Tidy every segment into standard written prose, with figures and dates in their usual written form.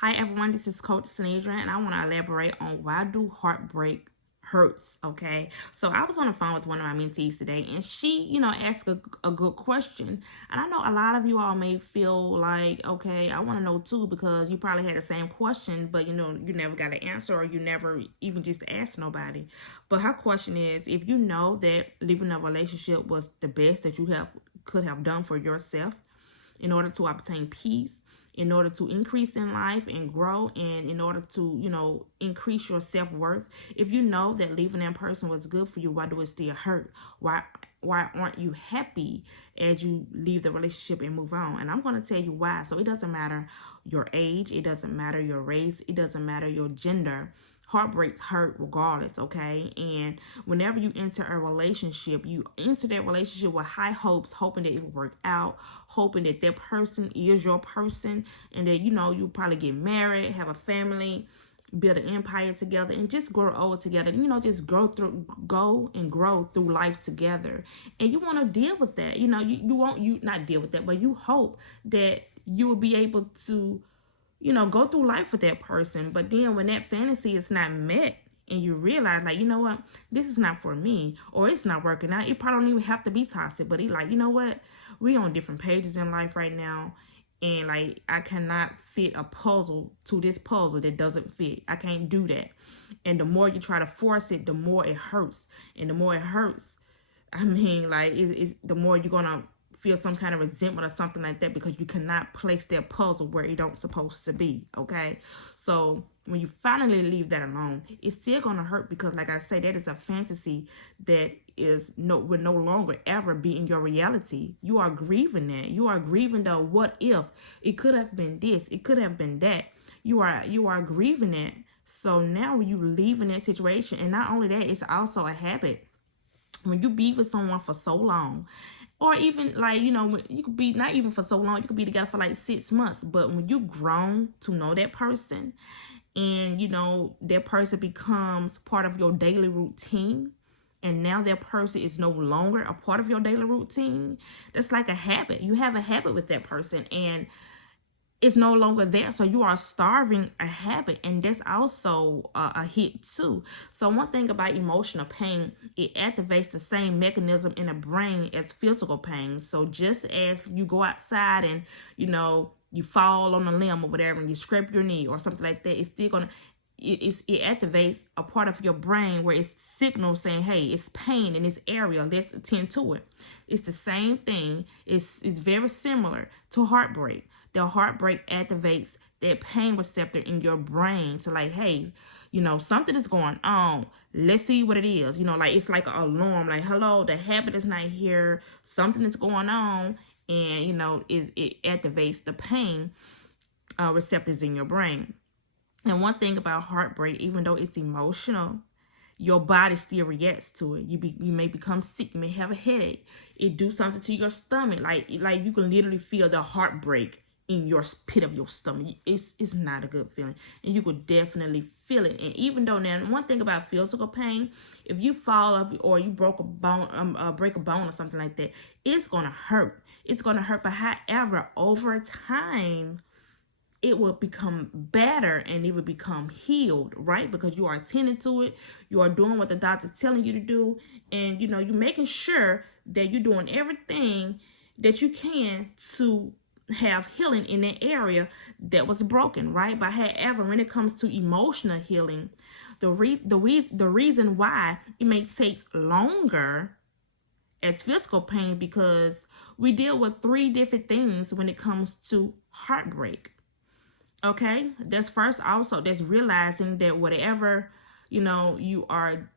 Hi everyone, this is Coach Sanedra, and I want to elaborate on why do heartbreak hurts. Okay, so I was on the phone with one of my mentees today, and she, asked a good question. And I know a lot of you all may feel like, okay, I want to know too, because you probably had the same question, but you never got an answer, or you never even just asked nobody. But her question is, if you know that leaving a relationship was the best that you could have done for yourself, in order to obtain peace, in order to increase in life and grow, and in order to, increase your self-worth. If you know that leaving that person was good for you, why do it still hurt? Why aren't you happy as you leave the relationship and move on? And I'm going to tell you why. So it doesn't matter your age, it doesn't matter your race, it doesn't matter your gender. Heartbreaks hurt regardless, okay? And whenever you enter a relationship, you enter that relationship with high hopes, hoping that it will work out, hoping that that person is your person, and that you probably get married, have a family, build an empire together, and just grow old together. Just go and grow through life together. And you want to deal with that. You won't not deal with that, but you hope that you will be able to go through life with that person. But then when that fantasy is not met, and you realize, like, you know what, this is not for me, or it's not working out, it probably don't even have to be toxic, but he like, you know what, we on different pages in life right now, and like, I cannot fit a puzzle to this puzzle that doesn't fit. I can't do that. And the more you try to force it, the more it hurts. And the more it hurts, I mean, like, it's the more you're gonna feel some kind of resentment or something like that, because you cannot place that puzzle where it don't supposed to be. Okay, so when you finally leave that alone, it's still gonna hurt, because like I say, that is a fantasy that will no longer ever be in your reality. You are grieving that. You are grieving the what if. It could have been this, it could have been that. You are grieving it. So now when you leave in that situation, and not only that, it's also a habit. When you be with someone for so long, or even like, you could be not even for so long, you could be together for like 6 months, but when you grown to know that person, and that person becomes part of your daily routine, and now that person is no longer a part of your daily routine, that's like a habit. You have a habit with that person, and it's no longer there. So you are starving a habit, and that's also a hit too. So one thing about emotional pain, it activates the same mechanism in the brain as physical pain. So just as you go outside and you fall on a limb or whatever, and you scrape your knee or something like that, it's still gonna it activates a part of your brain where it's signals saying, hey, it's pain in this area, let's attend to it. It's the same thing. It's very similar to heartbreak. The heartbreak activates that pain receptor in your brain to like, hey, something is going on, let's see what it is. Like, it's like an alarm, like, hello, the habit is not here, something is going on. And it activates the pain receptors in your brain. And one thing about heartbreak, even though it's emotional, your body still reacts to it. You may become sick. You may have a headache. It do something to your stomach. Like you can literally feel the heartbreak in your pit of your stomach. It's not a good feeling, and you could definitely feel it. And even though, now, one thing about physical pain, if you fall off or you broke a bone, break a bone or something like that, it's gonna hurt. It's gonna hurt. But however, over time, it will become better, and it will become healed, right? Because you are attending to it, you are doing what the doctor's telling you to do, and you're making sure that you're doing everything that you can to have healing in that area that was broken, right? But however, when it comes to emotional healing, the reason why it may take longer as physical pain, because we deal with three different things when it comes to heartbreak. Okay, that's first. Also, that's realizing that whatever you are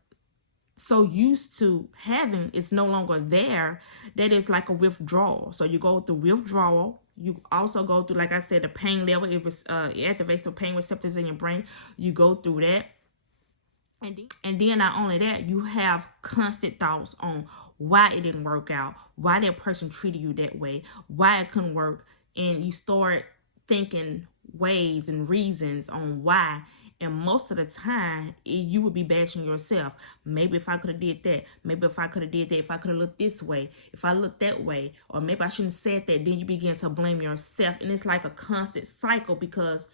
so used to having is no longer there. That is like a withdrawal. So you go through withdrawal. You also go through, like I said, the pain level. It activates the pain receptors in your brain. You go through that. And then not only that, you have constant thoughts on why it didn't work out, why that person treated you that way, why it couldn't work. And you start thinking ways and reasons on why. And most of the time, you would be bashing yourself. Maybe if I could have did that. Maybe if I could have did that. If I could have looked this way. If I looked that way. Or maybe I shouldn't have said that. Then you begin to blame yourself. And it's like a constant cycle, because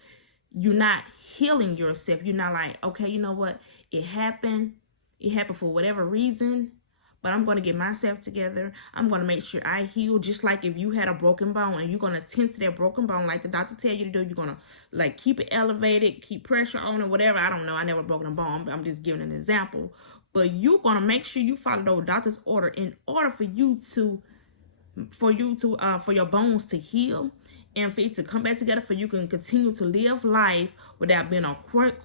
you're not healing yourself. You're not like, okay, you know what? It happened. It happened for whatever reason. But I'm going to get myself together. I'm going to make sure I heal. Just like if you had a broken bone and you're going to tend to that broken bone like the doctor tell you to do, you're going to like keep it elevated, keep pressure on it, whatever. I don't know. I never broken a bone, but I'm just giving an example. But you're going to make sure you follow those doctor's order in order for your bones to heal and for it to come back together, for you can continue to live life without being on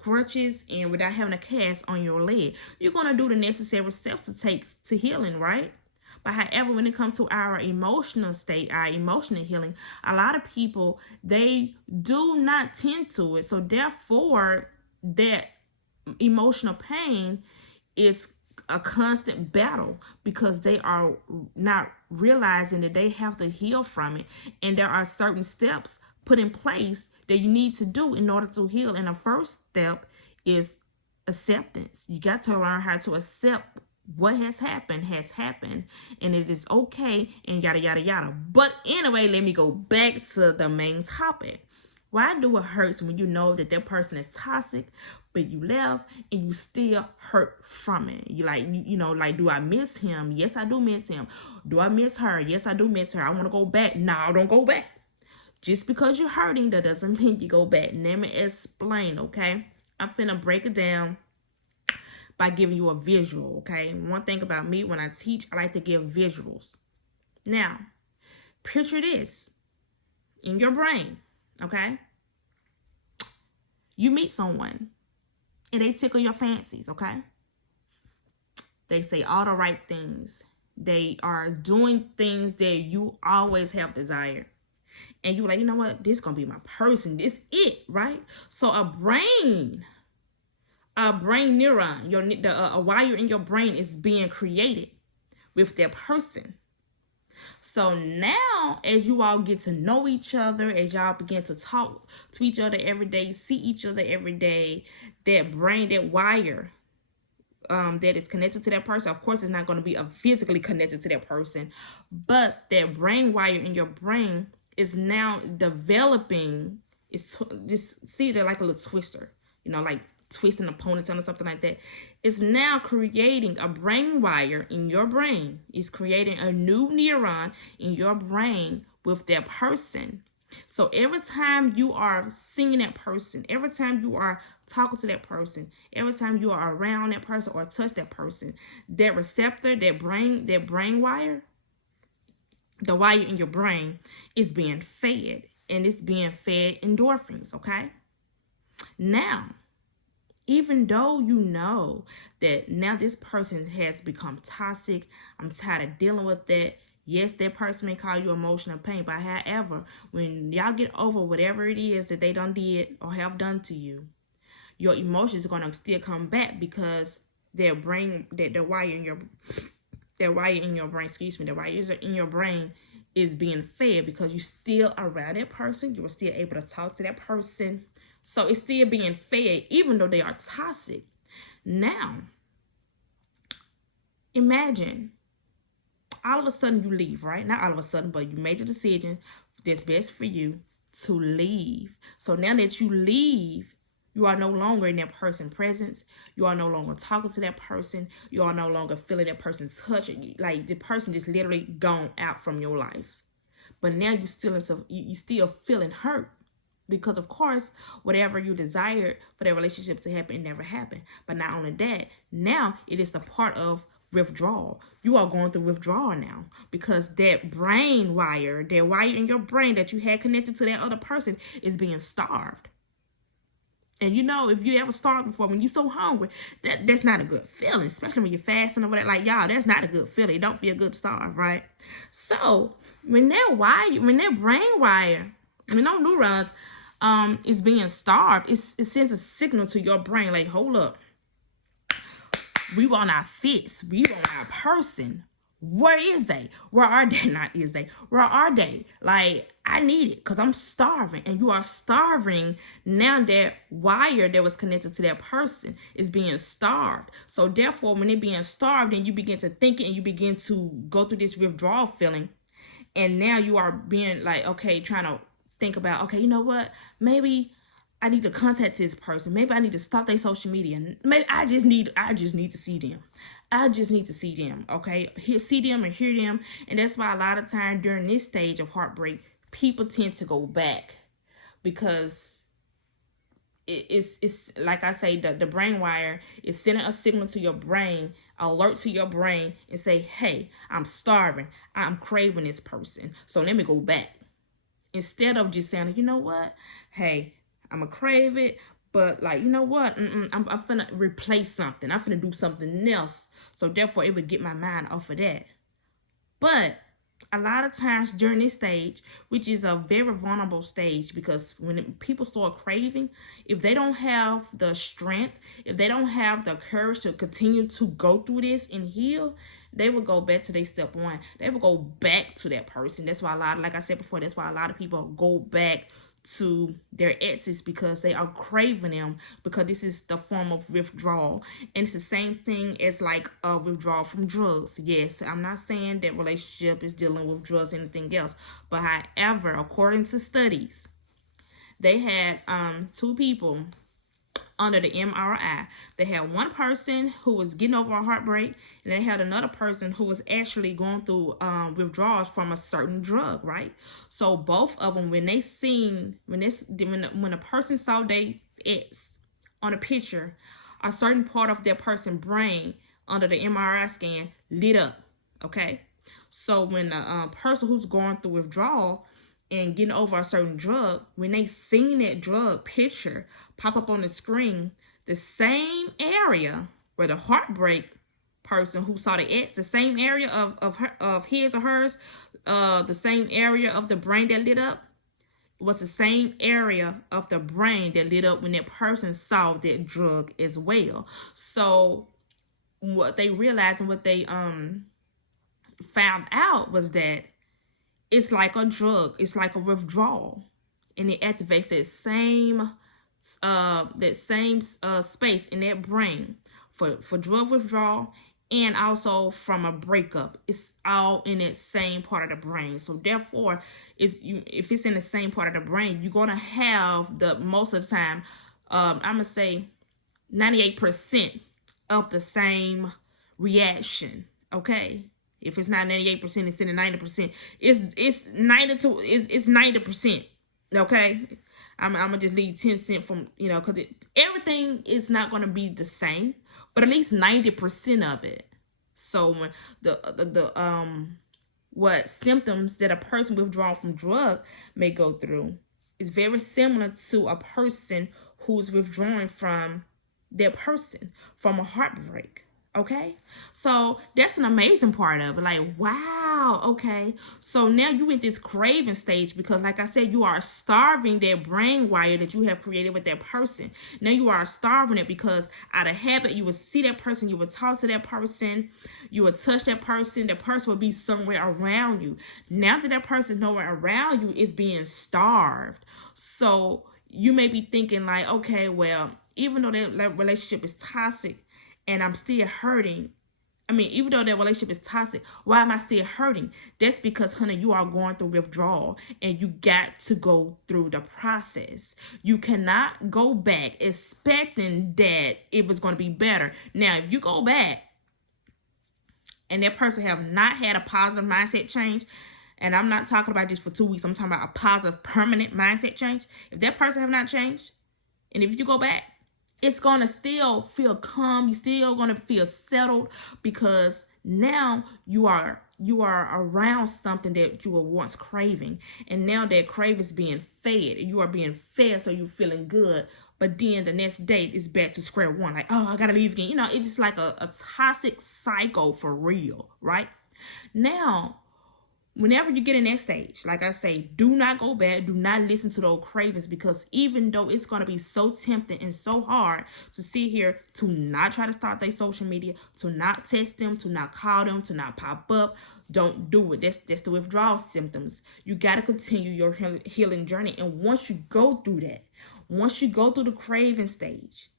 crutches and without having a cast on your leg. You're going to do the necessary steps to take to healing, right? But however, when it comes to our emotional state, our emotional healing, a lot of people, they do not tend to it. So therefore, that emotional pain is a constant battle because they are not realizing that they have to heal from it, and there are certain steps put in place that you need to do in order to heal. And the first step is acceptance. You got to learn how to accept what has happened, and it is okay, and yada yada yada. But anyway, let me go back to the main topic. Why do it hurts when you know that that person is toxic, but you left and you still hurt from it? You like, you know, like, do I miss him? Yes, I do miss him. Do I miss her? Yes, I do miss her. I want to go back. No, don't go back. Just because you're hurting, that doesn't mean you go back. Let me explain, okay? I'm finna break it down by giving you a visual, okay? One thing about me, when I teach, I like to give visuals. Now, picture this in your brain, okay? You meet someone and they tickle your fancies, okay? They say all the right things. They are doing things that you always have desired. And you're like, you know what? This is going to be my person. This it, right? So a brain neuron, a wire in your brain is being created with that person. So now, as you all get to know each other, as y'all begin to talk to each other every day, see each other every day, that brain, that wire that is connected to that person, of course, it's not going to be physically connected to that person, but that brain wire in your brain is now developing. Just see it like a little twister, you know, like twisting a ponytail or something like that. It's now creating a brain wire in your brain. It's creating a new neuron in your brain with that person. So every time you are seeing that person, every time you are talking to that person, every time you are around that person or touch that person, that receptor, that brain wire, the wire in your brain is being fed, and it's being fed endorphins, okay? Now, even though you know that now this person has become toxic, I'm tired of dealing with that. Yes, that person may cause you emotional pain, but however, when y'all get over whatever it is that they done did or have done to you, your emotions are gonna still come back because their brain, that the wire in your brain, the wires in your brain is being fed because you're still around that person. You are still able to talk to that person. So it's still being fed, even though they are toxic. Now, imagine all of a sudden you leave, right? Not all of a sudden, but you made the decision that's best for you to leave. So now that you leave, you are no longer in that person's presence. You are no longer talking to that person. You are no longer feeling that person's touch. Like the person just literally gone out from your life. But now you still feeling hurt. Because, of course, whatever you desired for that relationship to happen, it never happened. But not only that, now it is the part of withdrawal. You are going through withdrawal now because that brain wire, that wire in your brain that you had connected to that other person is being starved. And you know, if you ever starved before, when you're so hungry, that's not a good feeling, especially when you're fasting or whatever. Like, y'all, that's not a good feeling. It don't feel good to starve, right? So when that brain wire, when those neurons is being starved, it sends a signal to your brain like, hold up, we want our fix, we want our person. Where is they? Where are they? Not is they. Where are they? Like, I need it because I'm starving. And you are starving. Now that wire that was connected to that person is being starved. So therefore, when they're being starved, then you begin to think it and you begin to go through this withdrawal feeling. And now you are being like, okay, trying to think about, okay, you know what? Maybe I need to contact this person. Maybe I need to stop their social media. Maybe I just need to see them. I just need to see them. Okay, see them and hear them. And that's why a lot of time during this stage of heartbreak, people tend to go back because it's like I say, the brain wire is sending a signal to your brain, alert to your brain, and say, hey, I'm starving, I'm craving this person, so let me go back. Instead of just saying, you know what, hey, I'm gonna crave it, but like, you know what, I'm finna replace something, I'm finna do something else, so therefore it would get my mind off of that. But a lot of times during this stage, which is a very vulnerable stage, because when people start craving, if they don't have the strength, if they don't have the courage to continue to go through this and heal, they will go back to their step one. They will go back to that person. That's why like I said before, that's why a lot of people go back to their exes, because they are craving them, because this is the form of withdrawal. And it's the same thing as like a withdrawal from drugs. Yes, I'm not saying that relationship is dealing with drugs or anything else, but however, according to studies, they had two people under the MRI. They had one person who was getting over a heartbreak, and they had another person who was actually going through withdrawals from a certain drug, right? So both of them, when a person saw their ex on a picture, a certain part of their person's brain under the MRI scan lit up, okay? So when a person who's going through withdrawal and getting over a certain drug, when they seen that drug picture pop up on the screen, the same area where the heartbreak person who saw the ex, the same area of his or hers, the same area of the brain that lit up was the same area of the brain that lit up when that person saw that drug as well. So what they realized and what they found out was that it's like a drug. It's like a withdrawal, and it activates that same space in that brain for drug withdrawal, and also from a breakup. It's all in that same part of the brain. So therefore, if it's in the same part of the brain, you're gonna have the most of the time, I'm gonna say 98% of the same reaction. Okay. If it's not 98%, it's in the 90%. It's 90%. Okay, I'm gonna just leave 10 cents from, because everything is not gonna be the same, but at least 90% of it. So when what symptoms that a person withdrawn from drug may go through is very similar to a person who's withdrawing from their person from a heartbreak. Okay, so that's an amazing part of it. Like, wow, okay, so now you in this craving stage, because like I said, you are starving that brain wire that you have created with that person. Now you are starving it, because out of habit, you would see that person, you would talk to that person, you would touch that person would be somewhere around you. Now that person is nowhere around you, it's being starved. So you may be thinking like, okay, well, even though that relationship is toxic, and I'm still hurting. I mean, even though that relationship is toxic, why am I still hurting? That's because, honey, you are going through withdrawal, and you got to go through the process. You cannot go back expecting that it was going to be better. Now, if you go back and that person have not had a positive mindset change, and I'm not talking about just for 2 weeks, I'm talking about a positive permanent mindset change. If that person have not changed, and if you go back, it's going to still feel calm. You're still going to feel settled, because now you are around something that you were once craving. And now that crave is being fed. You are being fed, so you're feeling good. But then the next day is back to square one. Like, oh, I got to leave again. It's just like a toxic cycle for real, right? Now, whenever you get in that stage, like I say, do not go back. Do not listen to those cravings, because even though it's going to be so tempting and so hard to sit here, to not try to start their social media, to not text them, to not call them, to not pop up, don't do it. That's the withdrawal symptoms. You got to continue your healing journey. And once you go through that, once you go through the craving stage,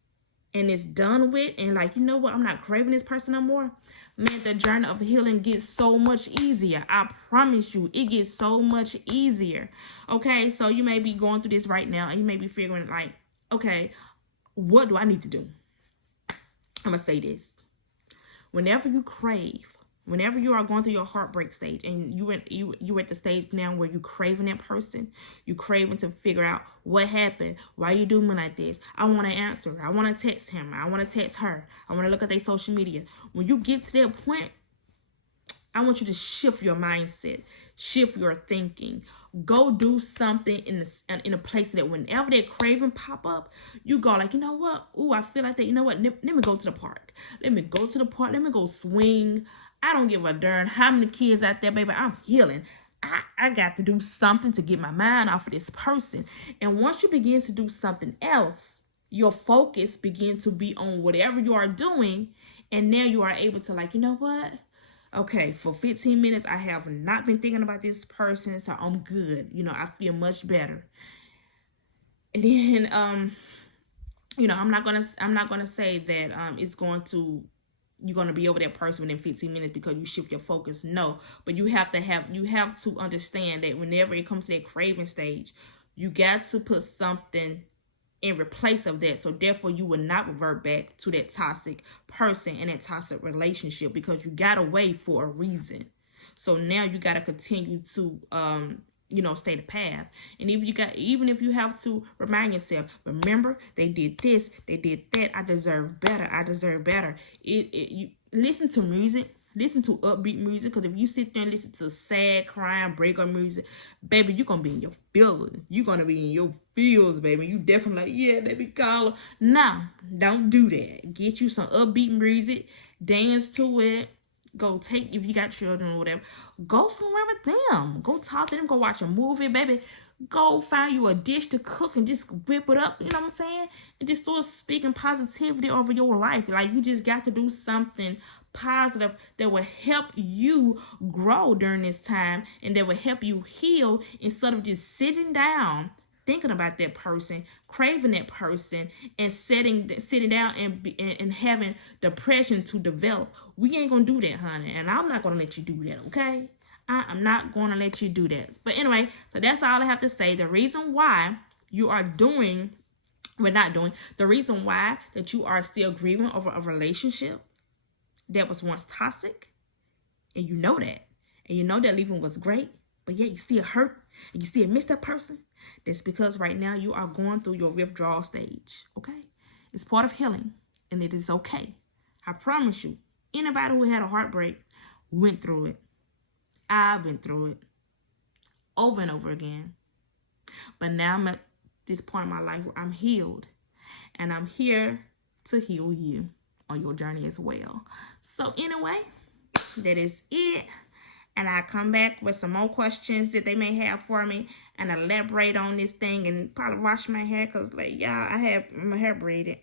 and it's done with, and like, you know what, I'm not craving this person no more, man, the journey of healing gets so much easier. I promise you, it gets so much easier. Okay, so you may be going through this right now, and you may be figuring like, okay, what do I need to do? I'm going to say this. Whenever you crave, whenever you are going through your heartbreak stage, and you at the stage now where you craving that person, you craving to figure out what happened, why you doing like this. I want to answer. I want to text him. I want to text her. I want to look at their social media. When you get to that point, I want you to shift your mindset, shift your thinking. Go do something in a place that whenever that craving pop up, you go like, you know what? Ooh, I feel like that. You know what? Let me go to the park. Let me go to the park. Let me go swing. I don't give a darn how many kids out there, baby. I'm healing. I got to do something to get my mind off of this person. And once you begin to do something else, your focus begin to be on whatever you are doing. And now you are able to like, you know what? Okay, for 15 minutes, I have not been thinking about this person, so I'm good. You know, I feel much better. And then, you know, I'm not gonna say that you're gonna be over that person within 15 minutes because you shift your focus. No, but you have to understand that whenever it comes to that craving stage, you got to put something in replace of that, so therefore you will not revert back to that toxic person and that toxic relationship, because you got away for a reason. So now you got to continue to stay the path. And even if you have to remind yourself, remember, they did this, they did that, I deserve better. You listen to music. Listen to upbeat music, because if you sit there and listen to sad, crying, breakup music, baby, you're going to be in your feelings. You're going to be in your feels, baby. You definitely like, yeah, let me call her. No, don't do that. Get you some upbeat music. Dance to it. Go take, if you got children or whatever, go somewhere with them. Go talk to them. Go watch a movie, baby. Go find you a dish to cook and just whip it up. You know what I'm saying? And just start speaking positivity over your life. Like, you just got to do something positive that will help you grow during this time, and that will help you heal, instead of just sitting down thinking about that person, craving that person, and sitting down and having depression to develop. We ain't gonna do that, honey, and I'm not gonna let you do that. Okay, I am not gonna let you do that. But anyway, so that's all I have to say. The reason why you are doing the reason why that you are still grieving over a relationship that was once toxic, and you know that, leaving was great, but yet you still hurt and you still miss that person. That's because right now you are going through your withdrawal stage. Okay, it's part of healing, and it is okay. I promise you, anybody who had a heartbreak went through it. I've been through it over and over again, but now I'm at this point in my life where I'm healed, and I'm here to heal you on your journey as well. So anyway, that is it. And I come back with some more questions that they may have for me, and elaborate on this thing, and probably wash my hair, because like, y'all, I have my hair braided.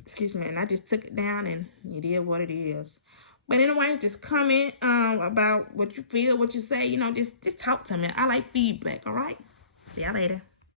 Excuse me, and I just took it down, and it is what it is. But anyway, just comment about what you feel, what you say. You know, just talk to me. I like feedback. All right. See y'all later.